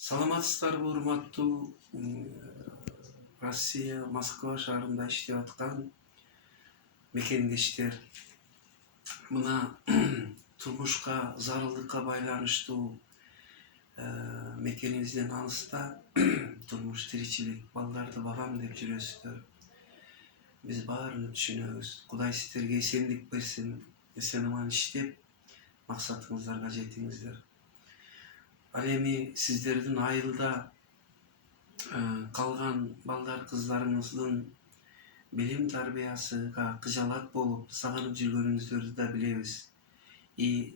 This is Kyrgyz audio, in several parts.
Саламатсыздарбы урматтуу Россия Москва шаарында иштеп аткан мекендештер. Мына турмушка зарылдыкка байланыштуу мекенибизден алыста турмуш тиричилик, балдарды багам деп жүрөсүздөр. Биз баарын түшүнөбүз. Кудай сиздерге эсендик берсин, эсен аман иштеп максатыңыздарга жетиңиздер. Ал эми сиздердин айылда калган балдар кыздарыңыздын билим тарбиясыга кыжалат болуп сагынып жүргөнүңүздөрдү да билебиз.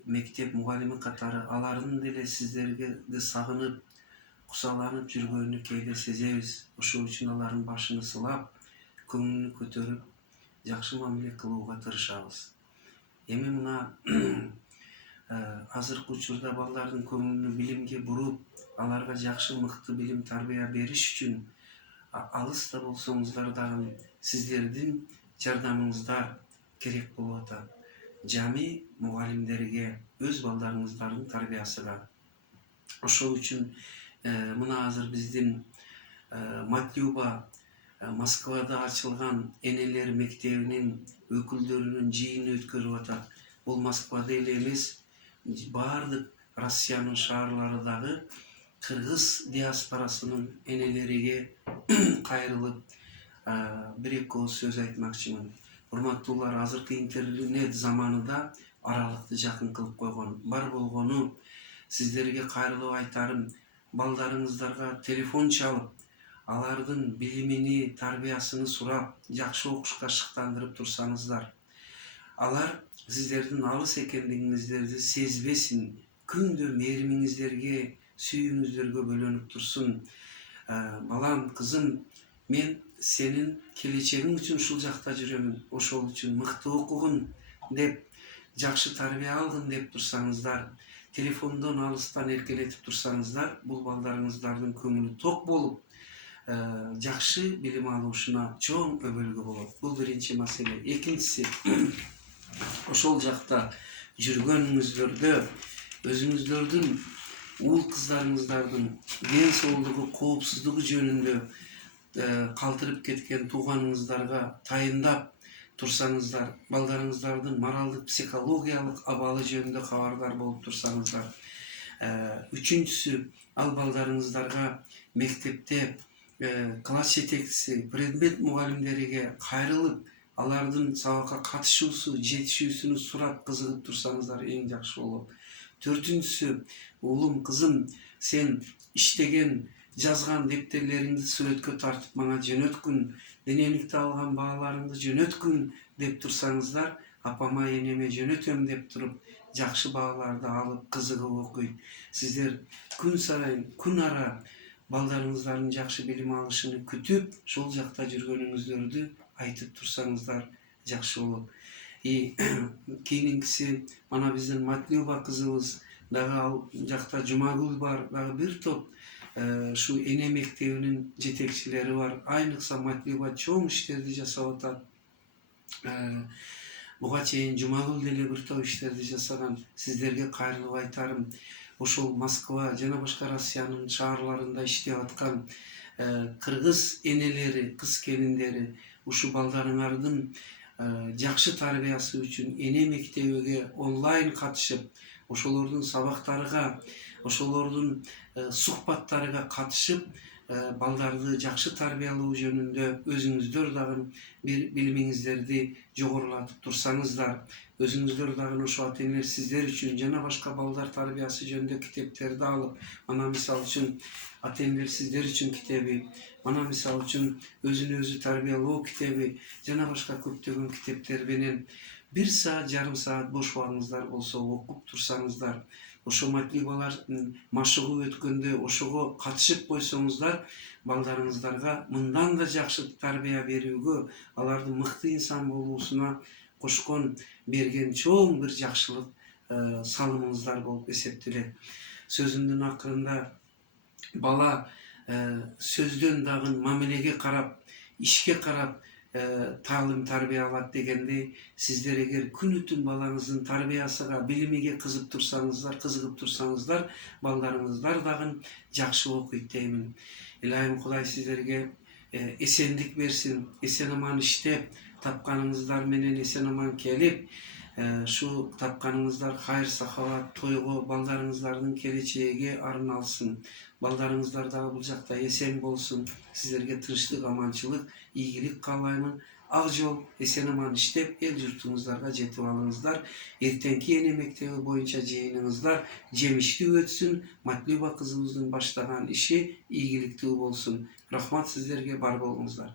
Мектеп мугалими катары алардын деле сиздерге сагынып, кусаланып жүргөнүн кээде сезебиз. Ошол үчүн алардын башын сылап, көңүлүн көтөрүп, жакшы мамиле кылууга тырышабыз. Эми мына азыркы учурда балдардын көңүлүн билимге буруп, аларга жакшы мыкты билим тарбия бериш үчүн алыс да болсоңуздар дагы сиздердин жардамыңыздар керек болуп атат. Жами мугалимдерге, өз балдарыңыздардын тарбиясыга. Ошол үчүн мына азыр биздин Матлюба Москвада ачылган энелер мектебинин өкүлдөрүнүн жыйыны өткөрүп атат. Бул Москвада эле эмес, баардык Россиянын шаарларындагы кыргыз диаспорасынын энелериге кайрылып бир-эки ооз сөз айтмакчымын. Урматтуулар, азыркы интернет заманында аралыкты жакын кылып койгон. Бар болгону сиздерге кайрылып айтарым, балдарыңыздарга телефон чалып, алардын билимини, тарбиясыны сурап, жакшы окушка шыктандырып турсаңыздар, алар сиздердин алыс экендигиңиздерди сезбесин, күндө мээримиңиздерге, сүйүүңүздөргө бөлөнүп турсун. Балам, кызым, мен сенин келечегиң үчүн ушул жакта жүрөмүн, ошол үчүн мыкты окугун деп, жакшы тарбия алгын деп турсаңыздар, телефондон алыстан эркелетип турсаңыздар, бул балдарыңыздардын көңүлү ток болуп, жакшы билим алушуна чоң өбөлгө болот. Бул биринчи маселе. Экинчиси, ошол жакта жүргөнүңүздөрдө өзүңүздөрдүн уул кыздарыңыздардын ден соолугу, коопсуздугу жөнүндө калтырып кеткен тууганыңыздарга тайындап турсаңыздар, балдарыңыздардын моралдык, психологиялык абалы жөнүндө кабардар болуп турсаңыздар. Үчүнчүсү, ал балдарыңыздарга мектепте класс жетекчиси, предмет мугалимдериге кайрылып, алардын сабакка катышуусу, жетишүүсүнү сурап, кызыгып турсаңыздар эң жакшы болот. Төртүнчүсү, уулум, кызым, сен иштеген, жазган дептерлериңди сүрөткө тартып мага жөнөткүн, дененикти алган бааларыңды жөнөткүн деп турсаңыздар, апама, энеме жөнөтөм деп туруп, жакшы бааларды алып, кызыгып окуйт. Сиздер күн сайын, күн ара балдарыңыздардын жакшы билим алышын күтүп, шол жакта жүргөнүңүздөрдү айтып турсаңыздар жакшы болот. Кийинкиси, мана биздин Матлюба кызыбыз, дагы ал жакта Жумагүл бар, дагы бир топ ушу эне мектебинин жетекчилери бар. Айныкса Матлюба чоң иштерди жасап атат. Буга чейин Жумагүл деле бир топ иштерди жасаган. Сиздерге кайрылып айтарым, ошол Москва жана башка Россиянын шаарларында иштеп аткан кыргыз энелери, кыз келиндери, ушу балдарыңардын жакшы тарбиясы үчүн эне мектебиге онлайн катышып, ошолордун сабактарыга, ошолордун сухбаттарыга катышып, балдарды жакшы тарбиялоо жөнүндө өзүңүздөр дагы бир билимиңиздерди жогорулатып турсаңыздар, өзүңүздөр дагы ошо ата-энелер сиздер үчүн жана башка балдар тарбиясы жөнүндө китептерди алып, мана мисалы үчүн ата-энелер сиздер үчүн китеби, мана мисалы үчүн өзүн өзү тарбиялоо китеби, жана башка көптөгөн китептер менен 1 саат, жарым саат бош убагыңыздар болсо окуп турсаңыздар, ошо матлюбалар машыгуу өткөндө ошого катышып койсоңуздар, балдарыңыздарга мындан да жакшы тарбия берүүгө, алардын мыкты инсан болуусуна кошкон, берген чоң бир жакшылык салымыңыздар болуп эсептелет. Сөзүмдүн акырында, бала сөздөн дагы мамилеге карап, ишке карап, talim tarbiya alat degende sizler eğer күнүтүн балаңыздын тарбиясыга билимиге кызыгып турсаңыздар балдарыңыздар дагы жакшы окуйт деймин. Илайым Кудай сиздерге эсендик берсин, эсен аман иштеп тапканыңыздар менен эсен аман келип şu tapkanыңыздар хайыр сахават тойго балдарыңыздардын келечеги арналсын. Балдарыңыздар дагы бул жакта эсен болсун. Сиздерге тынчтык, аманчылык, ийгилик каалаймын. Ак жол эсен аман иштеп эл журтуңуздарга жетип алыңыздар. Эртеңки эне мектеби боюнча жыйыныңыздар жемиштүү өтсүн. Матлюба кызыбыздын баштаган иши ийгиликтүү болсун. Рахмат сиздерге, бар болуңуздар.